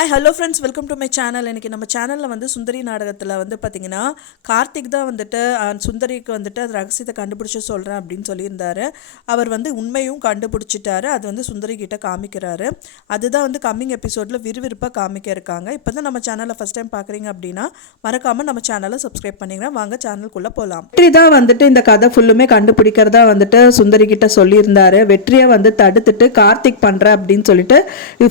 Hi hello friends, welcome to my channel. இன்றைக்கி நம்ம சேனலில் வந்து சுந்தரி நாடகத்தில் வந்து பார்த்திங்கன்னா கார்த்திக் தான் வந்துட்டு சுந்தரிக்கு வந்துட்டு அது ரகசியத்தை கண்டுபிடிச்சி சொல்கிறேன் அப்படின்னு சொல்லியிருந்தார். அவர் வந்து உண்மையும் கண்டுபிடிச்சிட்டாரு. அது வந்து சுந்தரி கிட்ட காமிக்கிறாரு. அதுதான் வந்து கம்மிங் எபிசோடில் விறுவிறுப்பாக காமிக்க இருக்காங்க. இப்போ தான் நம்ம சேனலை ஃபஸ்ட் டைம் பார்க்குறீங்க அப்படின்னா மறக்காமல் நம்ம சேனலை சப்ஸ்கிரைப் பண்ணிக்கிறேன். வாங்க சேனலுக்குள்ளே போகலாம். வெற்றி தான் வந்துட்டு இந்த கதை ஃபுல்லுமே கண்டுபிடிக்கிறதா வந்துட்டு சுந்தரி கிட்ட சொல்லியிருந்தாரு. வெற்றியை வந்து தடுத்துட்டு கார்த்திக் பண்ணுறேன் அப்படின்னு சொல்லிட்டு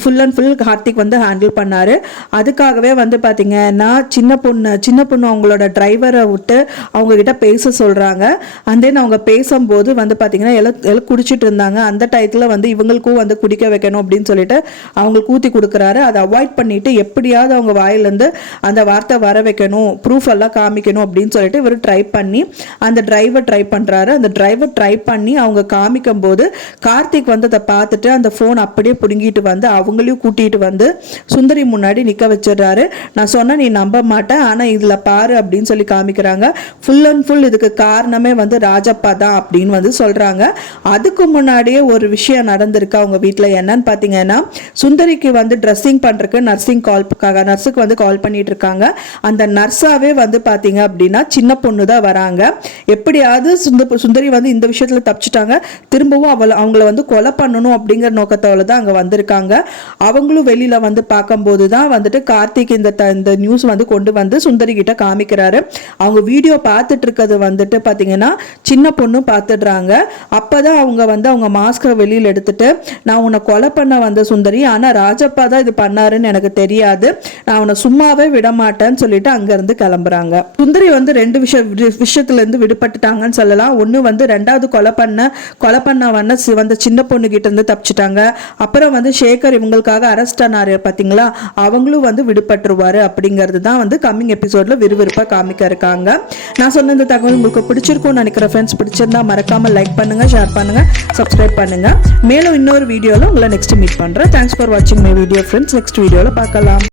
ஃபுல் அண்ட் ஃபுல் கார்த்திக் வந்து ஹேண்டில் பண்ணாரு. அதுக்காகவே வந்து பாத்தீங்கன்னா சின்ன பொண்ணு அவங்களோட டிரைவரை விட்டு அவங்க கிட்ட பேச சொல்றாங்க. அண்ட் தென் அவங்க பேசும்போது வந்து பாத்தீங்கன்னா எல்லாம் குடிச்சிட்டு இருந்தாங்க. அந்த டயத்துல வந்து இவங்களுக்கும் வந்து குடிக்க வைக்கணும் அப்படின்னு சொல்லிட்டு அவங்களுக்கு ஊத்தி கொடுக்குறாரு. அதை அவாய்ட் பண்ணிட்டு எப்படியாவது அவங்க வாயிலிருந்து அந்த வார்த்தை வர வைக்கணும், ப்ரூஃப் எல்லாம் காமிக்கணும் அப்படின்னு சொல்லிட்டு இவர் ட்ரை பண்ணி அந்த டிரைவர் ட்ரை பண்றாரு. அந்த டிரைவர் ட்ரை பண்ணி அவங்க காமிக்கும் போது கார்த்திக் வந்து அதை பார்த்துட்டு அந்த போன் அப்படியே புடுங்கிட்டு வந்து அவங்களையும் கூட்டிட்டு வந்து சுந்தரி முன்னாடி நிக்க வச்சிடறாரு. நான் சொன்ன நீ நம்ப மாட்டேன், ஆனா இதுல பாரு அப்படின்னு சொல்லி காமிக்கிறாங்க. ஃபுல் அண்ட் ஃபுல் இதுக்கு காரணமே வந்து ராஜப்பா தான் அப்படின்னு வந்து சொல்றாங்க. அதுக்கு முன்னாடியே ஒரு விஷயம் நடந்திருக்கு அவங்க வீட்டுல. என்னன்னு பாத்தீங்கன்னா சுந்தரிக்கு வந்து ட்ரெஸ்ஸிங் பண்றதுக்கு நர்ஸுக்கு வந்து கால் பண்ணிட்டு இருக்காங்க. அந்த நர்ஸாவே வந்து பாத்தீங்க அப்படின்னா சின்ன பொண்ணு தான் வராங்க. எப்படியாவது சுந்தரி வந்து இந்த விஷயத்துல தப்பிச்சிட்டாங்க. திரும்பவும் அவங்கள வந்து கொலை பண்ணணும் அப்படிங்கிற நோக்கத்தோட தான் அங்க வந்திருக்காங்க. அவங்களும் வெளியில வந்து பார்க்கும்போது தான் வந்துட்டு கார்த்திக் இந்த நியூஸ் வந்து கொண்டு வந்து சுந்தரி கிட்ட காமிக்கிறாரு. அவங்க வீடியோ பார்த்துட்டு இருக்கிறது வந்துட்டு பார்த்தீங்கன்னா சின்ன பொண்ணு பார்த்துடுறாங்க. அப்பதான் அவங்க வந்து அவங்க மாஸ்கை வெளியில் எடுத்துட்டு நான் உன்னை கொலை பண்ண வந்த சுந்தரி, ஆனால் ராஜப்பா தான் இது பண்ணாருன்னு எனக்கு தெரியாது, நான் அவனை சும்மாவே விட மாட்டேன்னு சொல்லிட்டு அங்கிருந்து கிளம்புறாங்க. சுந்தரி வந்து ரெண்டு விஷயத்துல இருந்து விடுபட்டுட்டாங்கன்னு சொல்லலாம். ஒன்று வந்து ரெண்டாவது கொலை பண்ண வந்த சின்ன பொண்ணு கிட்ட இருந்து தப்பிச்சிட்டாங்க. அப்புறம் வந்து சேகர் இவங்களுக்காக அரெஸ்ட் ஆனாரு பார்த்தீங்களா, அவங்களும் வந்து விடுபட்டுருவாரு அப்படிங்கிறது தான் வந்து கம்மிங் எபிசோட்ல விறுவிறுப்பாக காமிக்க இருக்காங்க. நான் சொன்ன இந்த தகவல் உங்களுக்கு பிடிச்சிருக்கும்னு நினைக்கிறேன் ஃப்ரெண்ட்ஸ். பிடிச்சிருந்தா மறக்காம லைக் பண்ணுங்க, ஷேர் பண்ணுங்க, சப்ஸ்கிரைப் பண்ணுங்க. மேலும் இன்னொரு வீடியோவில் உங்களை நெக்ஸ்ட் மீட் பண்றேன். தேங்க்ஸ் ஃபார் வாட்சிங் மை வீடியோ ஃப்ரெண்ட்ஸ். நெக்ஸ்ட் வீடியோவில் பார்க்கலாம்.